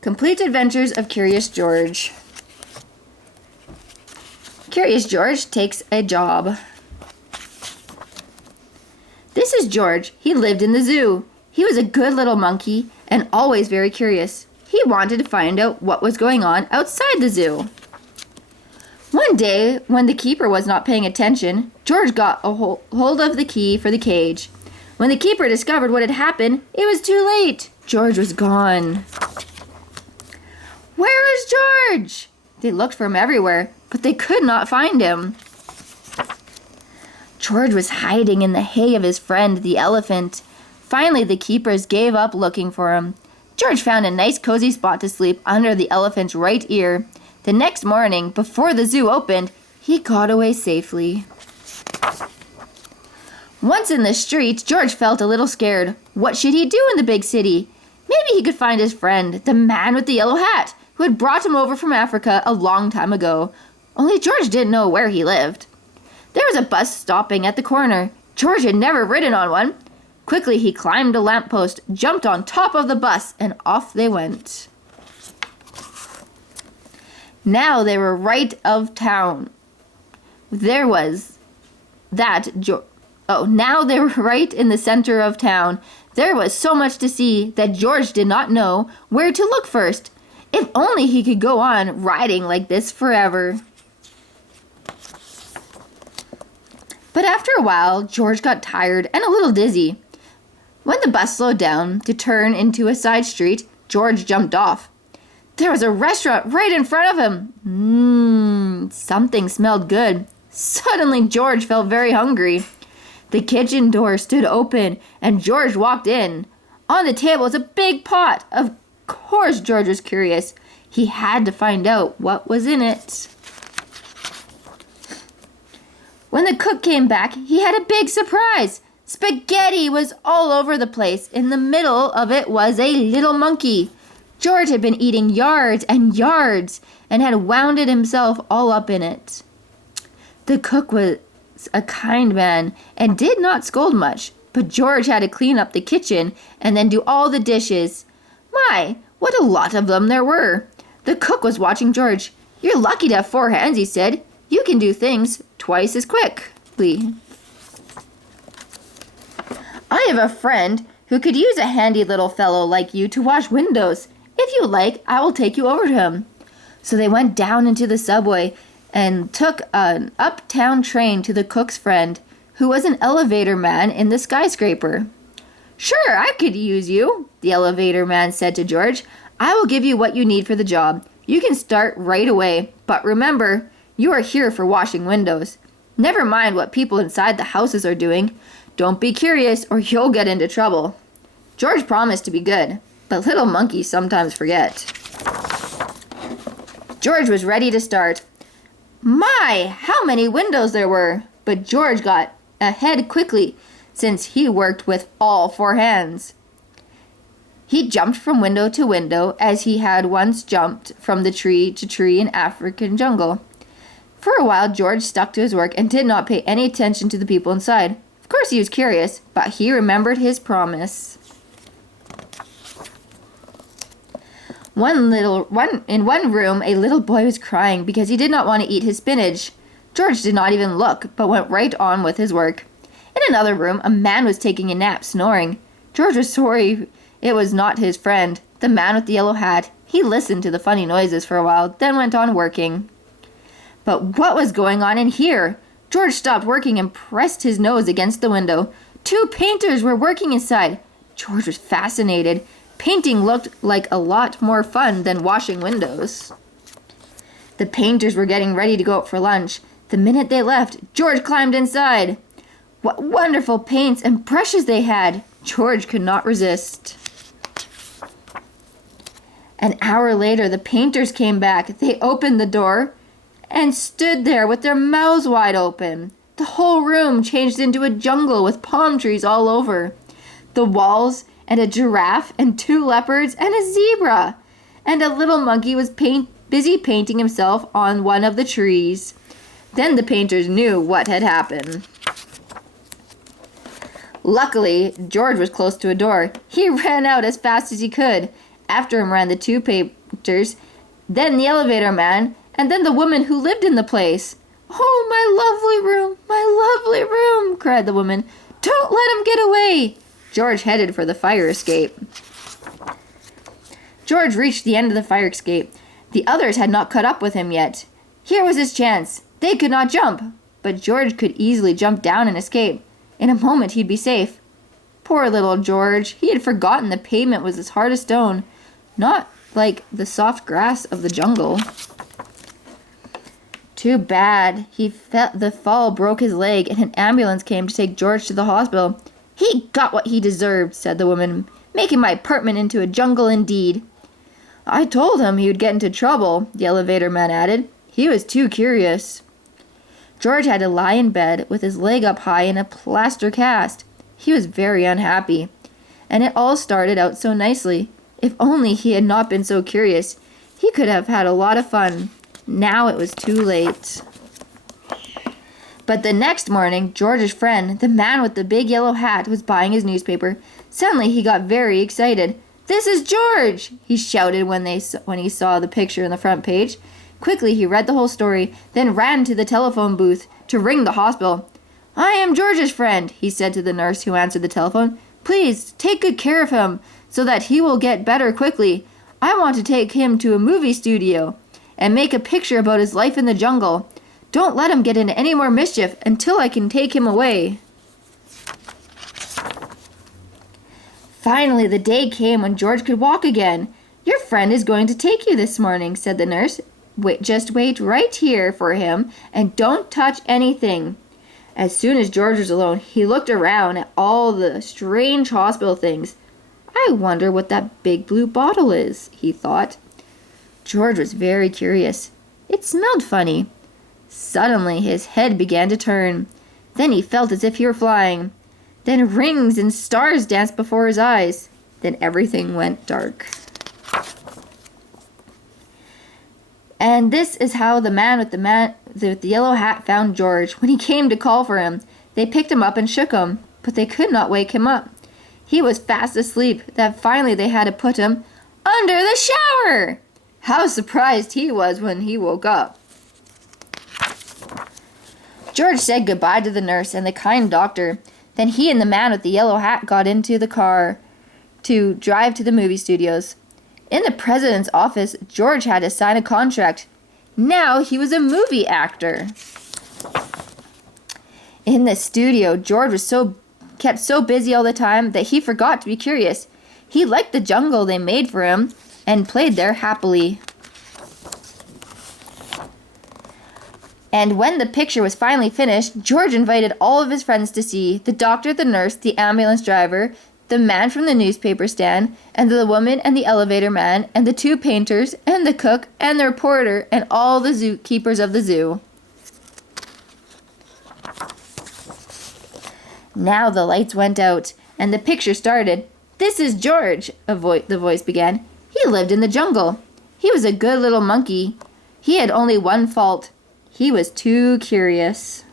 Complete Adventures of Curious George. Curious George takes a job. This is George. He lived in the zoo. He was a good little monkey and always very curious. He wanted to find out what was going on outside the zoo. One day, when the keeper was not paying attention, George got a hold of the key for the cage. When the keeper discovered what had happened, it was too late. George was gone. Where is George? They looked for him everywhere, but they could not find him. George was hiding in the hay of his friend, the elephant. Finally, the keepers gave up looking for him. George found a nice cozy spot to sleep under the elephant's right ear. The next morning, before the zoo opened, he got away safely. Once in the street, George felt a little scared. What should he do in the big city? Maybe he could find his friend, the man with the yellow hat, who had brought him over from Africa a long time ago. Only George didn't know where he lived. There was a bus stopping at the corner. George had never ridden on one. Quickly, he climbed a lamppost, jumped on top of the bus, and off they went. Now they were right of town. Now they were right in the center of town. There was so much to see that George did not know where to look first. If only he could go on riding like this forever. But after a while, George got tired and a little dizzy. When the bus slowed down to turn into a side street, George jumped off. There was a restaurant right in front of him. Something smelled good. Suddenly, George felt very hungry. The kitchen door stood open, and George walked in. On the table was a big pot. Of course, George was curious. He had to find out what was in it. When the cook came back, he had a big surprise. Spaghetti was all over the place. In the middle of it was a little monkey. George had been eating yards and yards and had wounded himself all up in it. The cook was a kind man and did not scold much, but George had to clean up the kitchen and then do all the dishes. My, what a lot of them there were. The cook was watching George. You're lucky to have 4 hands, he said. You can do things twice as quickly. I have a friend who could use a handy little fellow like you to wash windows. If you like, I will take you over to him. So they went down into the subway and took an uptown train to the cook's friend, who was an elevator man in the skyscraper. Sure, I could use you, the elevator man said to George. I will give you what you need for the job. You can start right away, but remember, you are here for washing windows. Never mind what people inside the houses are doing. Don't be curious or you'll get into trouble. George promised to be good, but little monkeys sometimes forget. George was ready to start. My, how many windows there were! But George got ahead quickly, since he worked with all 4 hands. He jumped from window to window as he had once jumped from the tree to tree in African jungle. For a while, George stuck to his work and did not pay any attention to the people inside. Of course, he was curious, but he remembered his promise. In one room, a little boy was crying because he did not want to eat his spinach. George did not even look, but went right on with his work. In another room, a man was taking a nap, snoring. George was sorry it was not his friend, the man with the yellow hat. He listened to the funny noises for a while, then went on working. But what was going on in here? George stopped working and pressed his nose against the window. 2 painters were working inside. George was fascinated. Painting looked like a lot more fun than washing windows. The painters were getting ready to go out for lunch. The minute they left, George climbed inside. What wonderful paints and brushes they had! George could not resist. An hour later, the painters came back. They opened the door and stood there with their mouths wide open. The whole room changed into a jungle with palm trees all over. The walls and a giraffe and 2 leopards and a zebra. And a little monkey was busy painting himself on one of the trees. Then the painters knew what had happened. Luckily, George was close to a door. He ran out as fast as he could. After him ran the two painters, then the elevator man, and then the woman who lived in the place. "Oh, my lovely room," cried the woman. "Don't let him get away." George headed for the fire escape. George reached the end of the fire escape. The others had not caught up with him yet. Here was his chance. They could not jump, but George could easily jump down and escape. In a moment he'd be safe. Poor little George. He had forgotten the pavement was as hard as stone, not like the soft grass of the jungle. Too bad. The fall broke his leg, and an ambulance came to take George to the hospital. "He got what he deserved," said the woman, "making my apartment into a jungle indeed." "I told him he would get into trouble," the elevator man added. "He was too curious." George had to lie in bed with his leg up high in a plaster cast. He was very unhappy. And it all started out so nicely. If only he had not been so curious, he could have had a lot of fun. Now it was too late. But the next morning, George's friend, the man with the big yellow hat, was buying his newspaper. Suddenly he got very excited. "This is George!" he shouted when he saw the picture in the front page. Quickly he read the whole story, then ran to the telephone booth to ring the hospital. "I am George's friend," he said to the nurse who answered the telephone. "Please take good care of him so that he will get better quickly. I want to take him to a movie studio and make a picture about his life in the jungle. Don't let him get into any more mischief until I can take him away." Finally, the day came when George could walk again. "Your friend is going to take you this morning," said the nurse. Just wait right here for him and don't touch anything." As soon as George was alone, he looked around at all the strange hospital things. "I wonder what that big blue bottle is," he thought. George was very curious. It smelled funny. Suddenly his head began to turn. Then he felt as if he were flying. Then rings and stars danced before his eyes. Then everything went dark. And this is how the man with the yellow hat found George. When he came to call for him, they picked him up and shook him, but they could not wake him up. He was fast asleep that finally they had to put him under the shower. How surprised he was when he woke up. George said goodbye to the nurse and the kind doctor. Then he and the man with the yellow hat got into the car to drive to the movie studios. In the president's office, George had to sign a contract. Now he was a movie actor. In the studio, George was kept so busy all the time that he forgot to be curious. He liked the jungle they made for him and played there happily. And when the picture was finally finished, George invited all of his friends to see: the doctor, the nurse, the ambulance driver, the man from the newspaper stand, and the woman and the elevator man, and the two painters, and the cook, and the reporter, and all the zookeepers of the zoo. Now the lights went out, and the picture started. "This is George," the voice began. "He lived in the jungle. He was a good little monkey. He had only one fault. He was too curious."